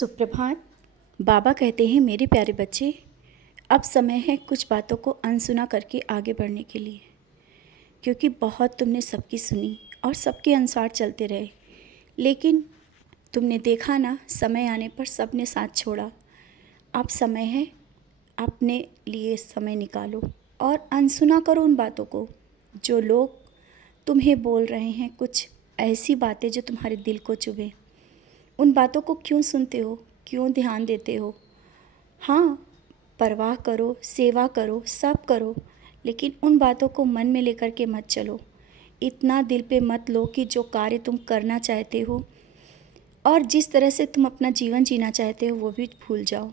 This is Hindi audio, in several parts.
सुप्रभात। बाबा कहते हैं, मेरे प्यारे बच्चे, अब समय है कुछ बातों को अनसुना करके आगे बढ़ने के लिए, क्योंकि बहुत तुमने सबकी सुनी और सबके अनुसार चलते रहे, लेकिन तुमने देखा ना, समय आने पर सबने साथ छोड़ा। अब समय है अपने लिए समय निकालो और अनसुना करो उन बातों को जो लोग तुम्हें बोल रहे हैं, कुछ ऐसी बातें जो तुम्हारे दिल को चुभे। उन बातों को क्यों सुनते हो, क्यों ध्यान देते हो? हाँ, परवाह करो, सेवा करो, सब करो, लेकिन उन बातों को मन में लेकर के मत चलो। इतना दिल पे मत लो कि जो कार्य तुम करना चाहते हो और जिस तरह से तुम अपना जीवन जीना चाहते हो वो भी भूल जाओ।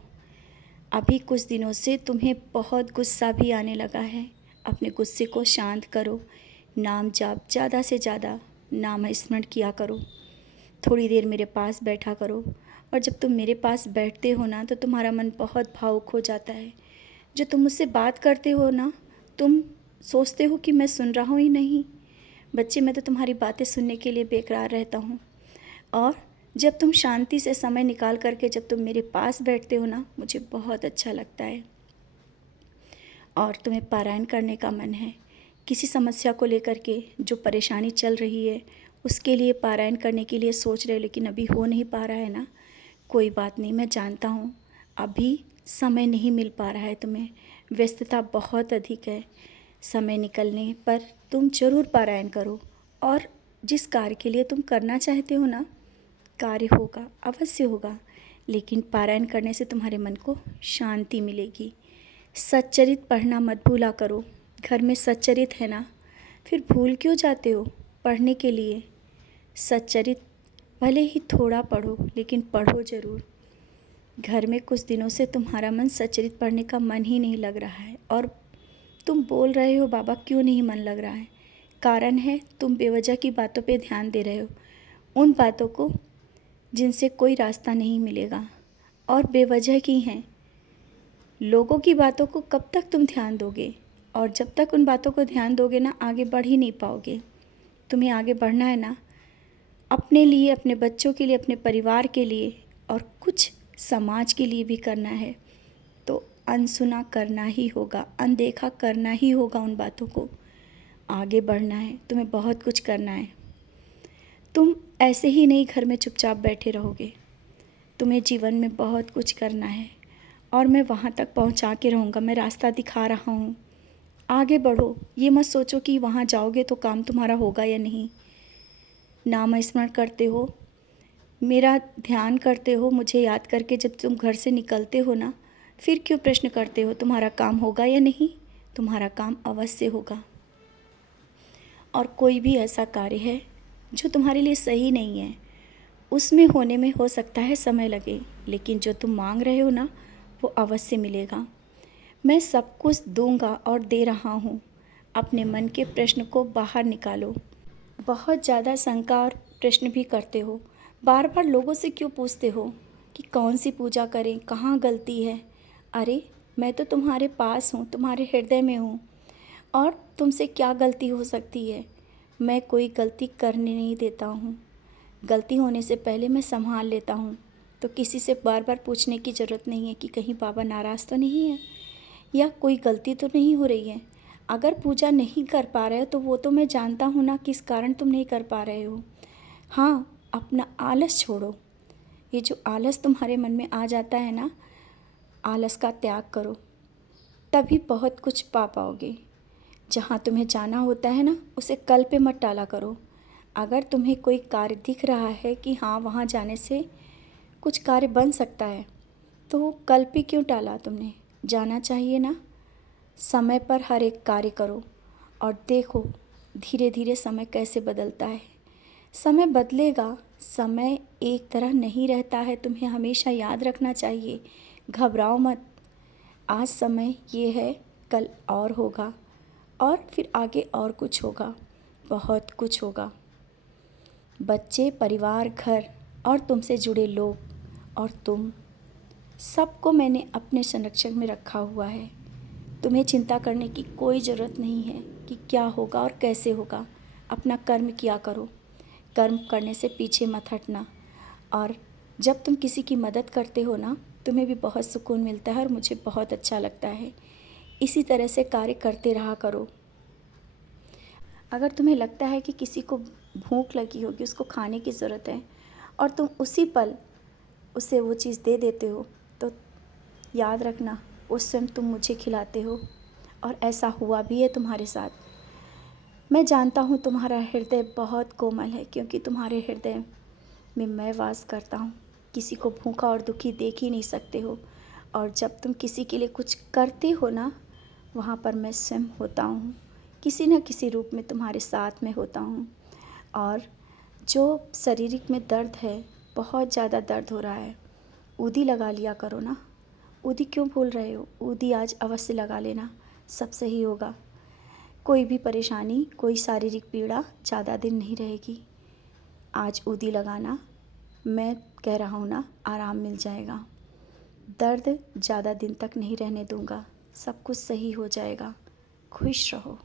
अभी कुछ दिनों से तुम्हें बहुत गुस्सा भी आने लगा है। अपने गुस्से को शांत करो। नाम जाप ज़्यादा से ज़्यादा नाम स्मरण किया करो। थोड़ी देर मेरे पास बैठा करो, और जब तुम मेरे पास बैठते हो ना तो तुम्हारा मन बहुत भावुक हो जाता है। जो तुम मुझसे बात करते हो ना, तुम सोचते हो कि मैं सुन रहा हूँ ही नहीं। बच्चे, मैं तो तुम्हारी बातें सुनने के लिए बेकरार रहता हूँ। और जब तुम शांति से समय निकाल करके जब तुम मेरे पास बैठते हो ना, मुझे बहुत अच्छा लगता है। और तुम्हें पारायण करने का मन है, किसी समस्या को लेकर के जो परेशानी चल रही है उसके लिए पारायण करने के लिए सोच रहे हो, लेकिन अभी हो नहीं पा रहा है ना। कोई बात नहीं, मैं जानता हूँ अभी समय नहीं मिल पा रहा है तुम्हें, व्यस्तता बहुत अधिक है। समय निकलने पर तुम ज़रूर पारायण करो, और जिस कार्य के लिए तुम करना चाहते हो ना, कार्य होगा, अवश्य होगा। लेकिन पारायण करने से तुम्हारे मन को शांति मिलेगी। सच्चरित पढ़ना मत भूला करो। घर में सच्चरित है ना, फिर भूल क्यों जाते हो पढ़ने के लिए? सच्चरित भले ही थोड़ा पढ़ो, लेकिन पढ़ो ज़रूर। घर में कुछ दिनों से तुम्हारा मन सच्चरित पढ़ने का मन ही नहीं लग रहा है, और तुम बोल रहे हो बाबा क्यों नहीं मन लग रहा है। कारण है तुम बेवजह की बातों पे ध्यान दे रहे हो, उन बातों को जिनसे कोई रास्ता नहीं मिलेगा और बेवजह की हैं। लोगों की बातों को कब तक तुम ध्यान दोगे? और जब तक उन बातों को ध्यान दोगे ना, आगे बढ़ ही नहीं पाओगे। तुम्हें आगे बढ़ना है ना, अपने लिए, अपने बच्चों के लिए, अपने परिवार के लिए, और कुछ समाज के लिए भी करना है, तो अनसुना करना ही होगा, अनदेखा करना ही होगा उन बातों को। आगे बढ़ना है, तुम्हें बहुत कुछ करना है। तुम ऐसे ही नहीं घर में चुपचाप बैठे रहोगे, तुम्हें जीवन में बहुत कुछ करना है, और मैं वहाँ तक पहुँचा के रहूँगा। मैं रास्ता दिखा रहा हूँ, आगे बढ़ो। ये मत सोचो कि वहाँ जाओगे तो काम तुम्हारा होगा या नहीं। नाम स्मरण करते हो, मेरा ध्यान करते हो, मुझे याद करके जब तुम घर से निकलते हो ना, फिर क्यों प्रश्न करते हो तुम्हारा काम होगा या नहीं? तुम्हारा काम अवश्य होगा। और कोई भी ऐसा कार्य है जो तुम्हारे लिए सही नहीं है, उसमें होने में हो सकता है समय लगे, लेकिन जो तुम मांग रहे हो ना, वो अवश्य मिलेगा। मैं सब कुछ दूंगा और दे रहा हूँ। अपने मन के प्रश्न को बाहर निकालो। बहुत ज़्यादा शंका और प्रश्न भी करते हो, बार बार लोगों से क्यों पूछते हो कि कौन सी पूजा करें, कहाँ गलती है? अरे, मैं तो तुम्हारे पास हूँ, तुम्हारे हृदय में हूँ, और तुमसे क्या गलती हो सकती है? मैं कोई गलती करने नहीं देता हूँ। गलती होने से पहले मैं संभाल लेता हूँ। तो किसी से बार बार पूछने की ज़रूरत नहीं है कि कहीं बाबा नाराज़ तो नहीं है, या कोई गलती तो नहीं हो रही है। अगर पूजा नहीं कर पा रहे हो तो वो तो मैं जानता हूँ ना किस कारण तुम नहीं कर पा रहे हो। हाँ, अपना आलस छोड़ो। ये जो आलस तुम्हारे मन में आ जाता है ना, आलस का त्याग करो, तभी बहुत कुछ पा पाओगे। जहाँ तुम्हें जाना होता है ना, उसे कल पे मत टाला करो। अगर तुम्हें कोई कार्य दिख रहा है कि हाँ, वहाँ जाने से कुछ कार्य बन सकता है, तो वो कल पे क्यों टाला तुमने? जाना चाहिए ना। समय पर हर एक कार्य करो, और देखो धीरे धीरे समय कैसे बदलता है। समय बदलेगा, समय एक तरह नहीं रहता है, तुम्हें हमेशा याद रखना चाहिए। घबराओ मत। आज समय ये है, कल और होगा, और फिर आगे और कुछ होगा, बहुत कुछ होगा। बच्चे, परिवार, घर और तुमसे जुड़े लोग और तुम, सबको मैंने अपने संरक्षण में रखा हुआ है। तुम्हें चिंता करने की कोई ज़रूरत नहीं है कि क्या होगा और कैसे होगा। अपना कर्म किया करो, कर्म करने से पीछे मत हटना, और जब तुम किसी की मदद करते हो ना, तुम्हें भी बहुत सुकून मिलता है और मुझे बहुत अच्छा लगता है। इसी तरह से कार्य करते रहा करो। अगर तुम्हें लगता है कि किसी को भूख लगी होगी, उसको खाने की ज़रूरत है और तुम उसी पल उसे वो चीज़ दे देते हो, तो याद रखना उस समय तुम मुझे खिलाते हो और ऐसा हुआ भी है तुम्हारे साथ। मैं जानता हूँ तुम्हारा हृदय बहुत कोमल है, क्योंकि तुम्हारे हृदय में मैं वास करता हूँ। किसी को भूखा और दुखी देख ही नहीं सकते हो, और जब तुम किसी के लिए कुछ करते हो ना, वहाँ पर मैं स्वयं होता हूँ, किसी न किसी रूप में तुम्हारे साथ में होता हूँ। और जो शारीरिक में दर्द है, बहुत ज़्यादा दर्द हो रहा है, ऊदी लगा लिया करो ना। ऊदी क्यों भूल रहे हो? ऊदी आज अवश्य लगा लेना, सब सही होगा। कोई भी परेशानी, कोई शारीरिक पीड़ा ज़्यादा दिन नहीं रहेगी। आज ऊदी लगाना, मैं कह रहा हूँ ना, आराम मिल जाएगा। दर्द ज़्यादा दिन तक नहीं रहने दूँगा, सब कुछ सही हो जाएगा। खुश रहो।